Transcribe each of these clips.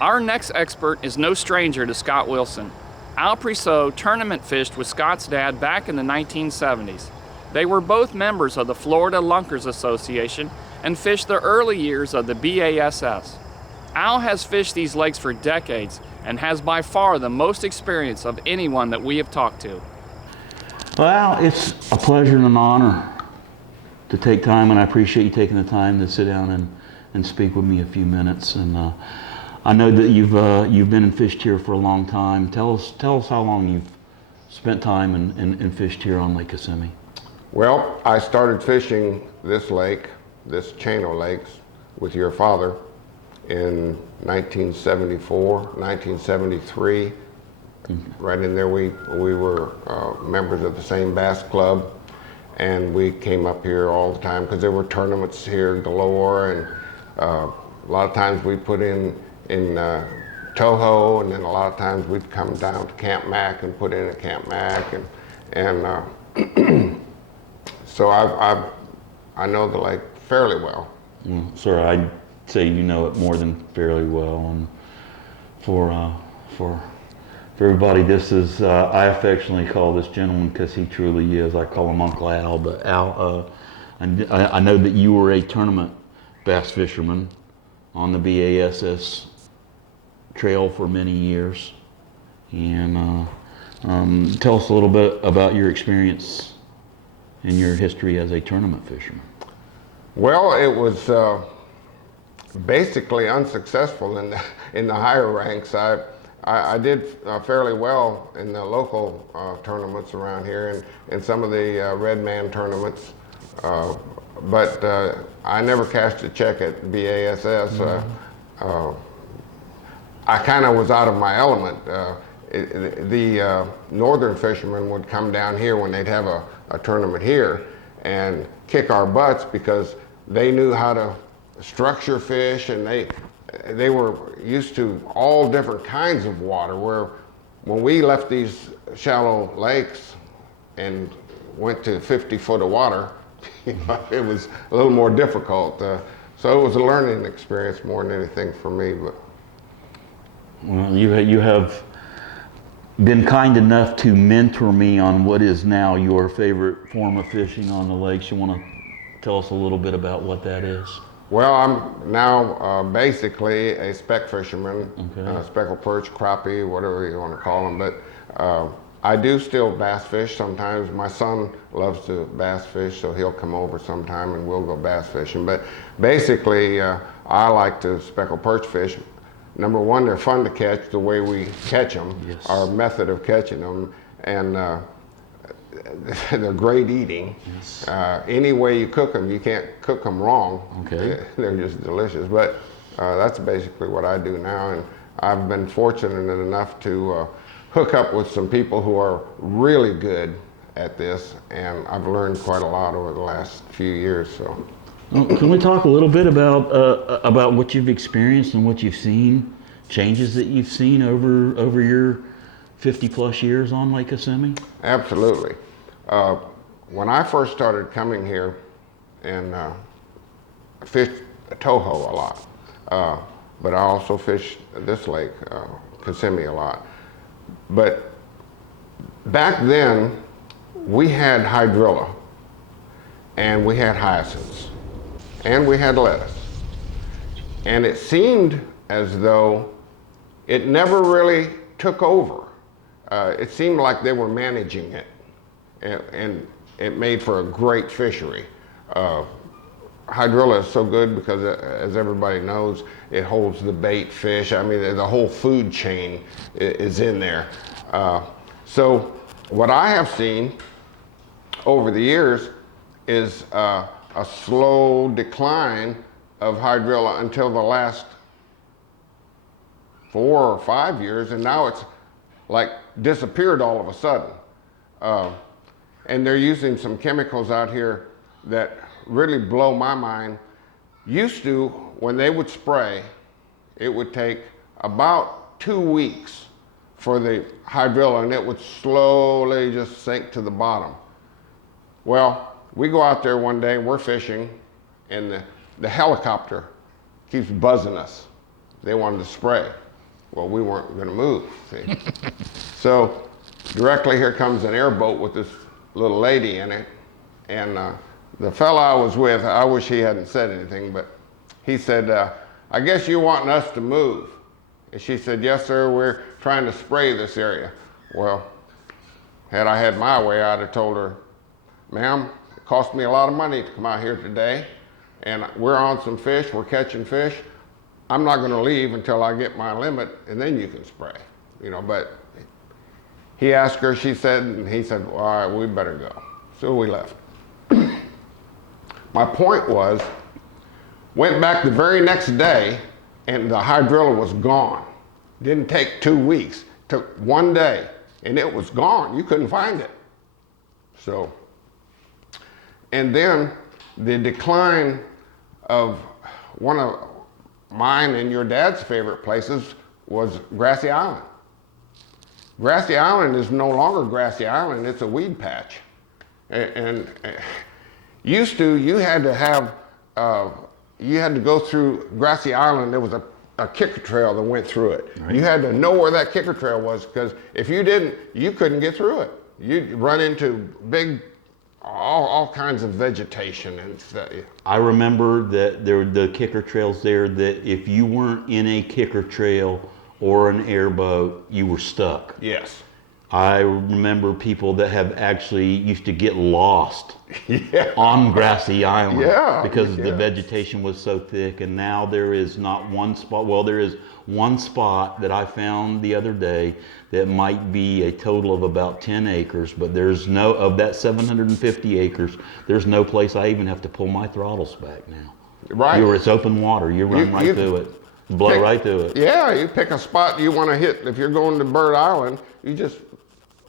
Our next expert is no stranger to Scott Wilson. Al Preseau tournament fished with Scott's dad back in the 1970s. They were both members of the Florida Lunkers Association and fished the early years of the B.A.S.S. Al has fished these lakes for decades and has by far the most experience of anyone that we have talked to. Well, it's a pleasure and an honor to take time, and I appreciate you taking the time to sit down and speak with me a few minutes. And I know that you've been and fished here for a long time. Tell us how long you've spent time and fished here on Lake Kissimmee. Well, I started fishing this lake, this chain of lakes, with your father in 1974, 1973. Right in there, we were members of the same bass club, and we came up here all the time because there were tournaments here galore, and a lot of times we put in Toho, and then a lot of times we'd come down to Camp Mac and put in at Camp Mac, and so I know the lake fairly well. Sir, I'd say you know it more than fairly well, and for everybody, this is I affectionately call this gentleman, because he truly is, I call him Uncle Al. But Al, I know that you were a tournament bass fisherman on the B.A.S.S trail for many years, and tell us a little bit about your experience and your history as a tournament fisherman. Well, it was basically unsuccessful in the higher ranks. I did fairly well in the local tournaments around here and some of the Red Man tournaments, but I never cashed a check at B.A.S.S. I kind of was out of my element. The northern fishermen would come down here when they'd have a tournament here and kick our butts because they knew how to structure fish, and they were used to all different kinds of water, where when we left these shallow lakes and went to 50 foot of water, it was a little more difficult. So it was a learning experience more than anything for me. But well, you have been kind enough to mentor me on what is now your favorite form of fishing on the lakes. You want to tell us a little bit about what that is? Well, I'm now basically a speck fisherman, okay. Speckled perch, crappie, whatever you want to call them. But I do still bass fish sometimes. My son loves to bass fish, so he'll come over sometime and we'll go bass fishing. But basically, I like to speckled perch fish. Number one, they're fun to catch the way we catch them, yes. Our method of catching them, and they're great eating. Yes. Any way you cook them, you can't cook them wrong. Okay. They're just delicious. But that's basically what I do now, and I've been fortunate enough to hook up with some people who are really good at this, and I've learned quite a lot over the last few years. So. Can we talk a little bit about what you've experienced and what you've seen, changes that you've seen over your 50 plus years on Lake Kissimmee? Absolutely. When I first started coming here and fished Toho a lot, but I also fished this lake, Kissimmee, a lot. But back then, we had hydrilla, and we had hyacinths, and we had lettuce. And it seemed as though it never really took over. It seemed like they were managing it, and it made for a great fishery. Hydrilla is so good because, as everybody knows, it holds the bait fish. I mean, the whole food chain is in there. So what I have seen over the years is a slow decline of hydrilla until the last 4 or 5 years, and now it's like disappeared all of a sudden. And they're using some chemicals out here that really blow my mind. Used to, when they would spray, it would take about 2 weeks for the hydrilla, and it would slowly just sink to the bottom. Well, we go out there one day, we're fishing, and the helicopter keeps buzzing us. They wanted to spray. Well, we weren't going to move, see. So directly here comes an airboat with this little lady in it. And the fellow I was with, I wish he hadn't said anything, but he said, I guess you're wanting us to move. And she said, yes, sir, we're trying to spray this area. Well, had I had my way, I'd have told her, ma'am, it cost me a lot of money to come out here today, and we're on some fish, we're catching fish. I'm not going to leave until I get my limit, and then you can spray. You know, but he asked her, she said, and he said, well, all right, we better go. So we left. My point was, went back the very next day, and the hydrilla was gone. Didn't take 2 weeks, took 1 day, and it was gone. You couldn't find it. So, and then the decline of one of mine and your dad's favorite places was Grassy Island. Grassy Island is no longer Grassy Island, it's a weed patch. And used to, you had to go through Grassy Island. There was a kicker trail that went through it. Right. You had to know where that kicker trail was, because if you didn't, you couldn't get through it. You'd run into big, all kinds of vegetation and stuff. I remember that there were the kicker trails there, that if you weren't in a kicker trail or an airboat, you were stuck. Yes. I remember people that have actually used to get lost yeah. on Grassy Island, yeah, because yeah. the vegetation was so thick. And now there is not one spot, well, there is one spot that I found the other day that might be a total of about 10 acres, but there's no, of that 750 acres, there's no place I even have to pull my throttles back now. Right. It's open water, you run right through it. Blow right through it. Yeah, you pick a spot you want to hit. If you're going to Bird Island, you just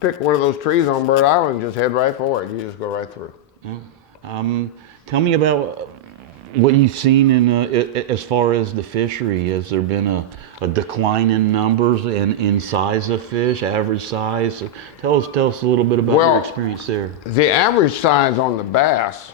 pick one of those trees on Bird Island, just head right for it. You just go right through. Tell me about what you've seen in as far as the fishery. Has there been a decline in numbers and in size of fish, average size? Tell us a little bit about your experience there. The average size on the bass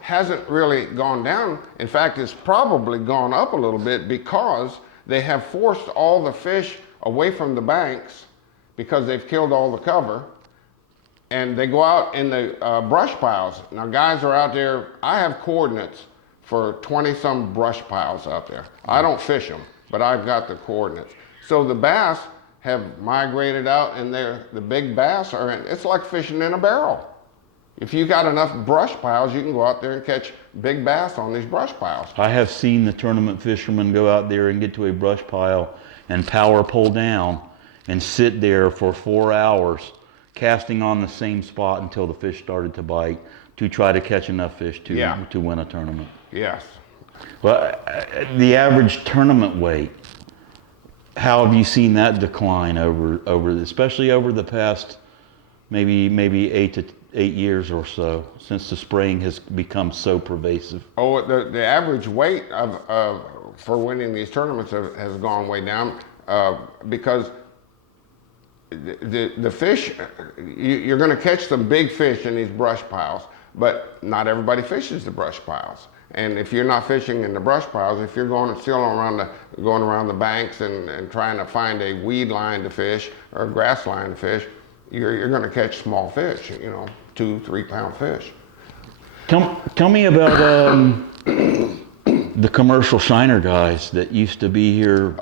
hasn't really gone down. In fact, it's probably gone up a little bit, because they have forced all the fish away from the banks because they've killed all the cover, and they go out in the brush piles. Now, guys are out there. I have coordinates for 20-some brush piles out there. I don't fish them, but I've got the coordinates. So the bass have migrated out, and the big bass are in. It's like fishing in a barrel. If you got enough brush piles, you can go out there and catch big bass on these brush piles. I have seen the tournament fishermen go out there and get to a brush pile and power pull down and sit there for 4 hours, casting on the same spot until the fish started to bite, to try to catch enough fish to win a tournament. Yes. Well, the average tournament weight, how have you seen that decline over especially over the past maybe 8 years or so, since the spraying has become so pervasive? Oh, the average weight for winning these tournaments has gone way down, because the fish, you're going to catch some big fish in these brush piles, but not everybody fishes the brush piles. And if you're not fishing in the brush piles, if you're going around the banks and trying to find a weed line to fish or a grass line to fish, you're going to catch small fish, 2-3 pound fish. Tell me about the commercial shiner guys that used to be here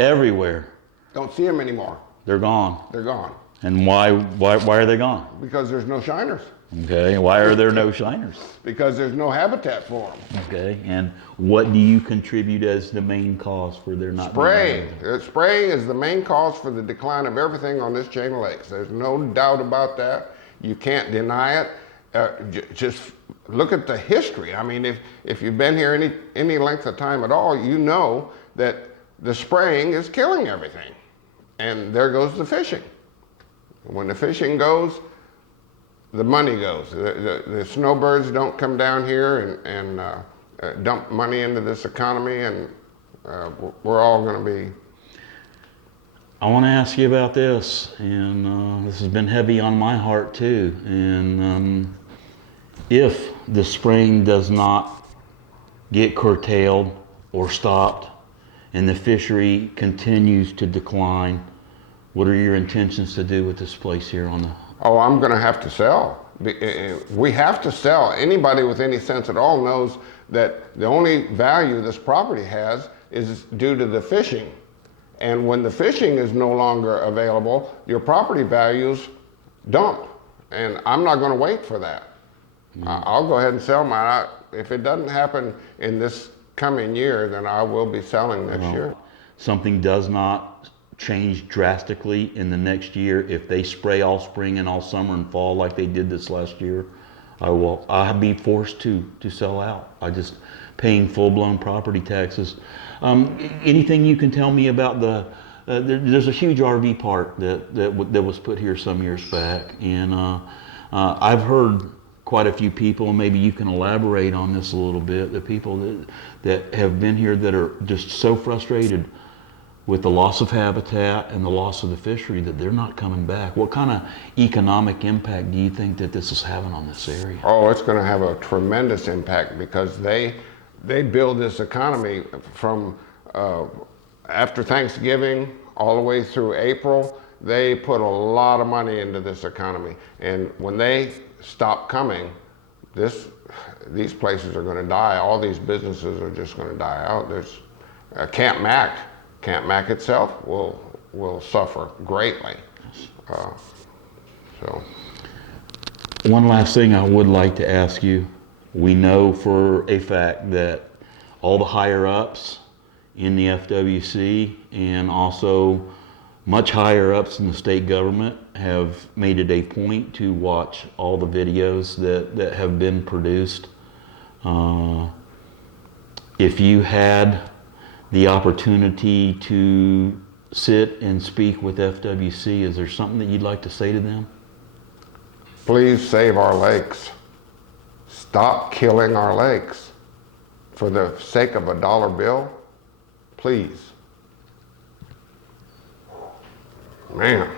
everywhere. Don't see them anymore. They're gone. They're gone. And why are they gone? Because there's no shiners. Okay, why are there no shiners? Because there's no habitat for them. Okay, and what do you contribute as the main cause for their not spraying? Spraying is the main cause for the decline of everything on this chain of lakes. There's no doubt about that. You can't deny it. Just look at the history. I mean, if you've been here any length of time at all, you know that the spraying is killing everything. And there goes the fishing. When the fishing goes, the money goes. The snowbirds don't come down here and dump money into this economy, and we're all going to be. I want to ask you about this, and this has been heavy on my heart too. And if the spraying does not get curtailed or stopped, and the fishery continues to decline, what are your intentions to do with this place here on the... Oh, I'm going to have to sell. We have to sell. Anybody with any sense at all knows that the only value this property has is due to the fishing. And when the fishing is no longer available, your property values dump. And I'm not going to wait for that. I'll go ahead and sell mine. If it doesn't happen in this coming year, then I will be selling next year. Something does not change drastically in the next year. If they spray all spring and all summer and fall like they did this last year, I'll be forced to sell out. I just paying full-blown property taxes. Anything you can tell me about there's a huge RV park that was put here some years back, and I've heard quite a few people, and maybe you can elaborate on this a little bit, the people that have been here that are just so frustrated with the loss of habitat and the loss of the fishery that they're not coming back. What kind of economic impact do you think that this is having on this area? Oh, it's going to have a tremendous impact, because they build this economy from after Thanksgiving all the way through April. They put a lot of money into this economy, and when they stop coming, these places are going to die. All these businesses are just going to die out. There's Camp Mac itself will suffer greatly. So, one last thing I would like to ask you. We know for a fact that all the higher ups in the FWC and also much higher ups in the state government have made it a point to watch all the videos that have been produced. If you had the opportunity to sit and speak with FWC, is there something that you'd like to say to them? please save our lakes. Stop killing our lakes for the sake of a dollar bill. Please. Man.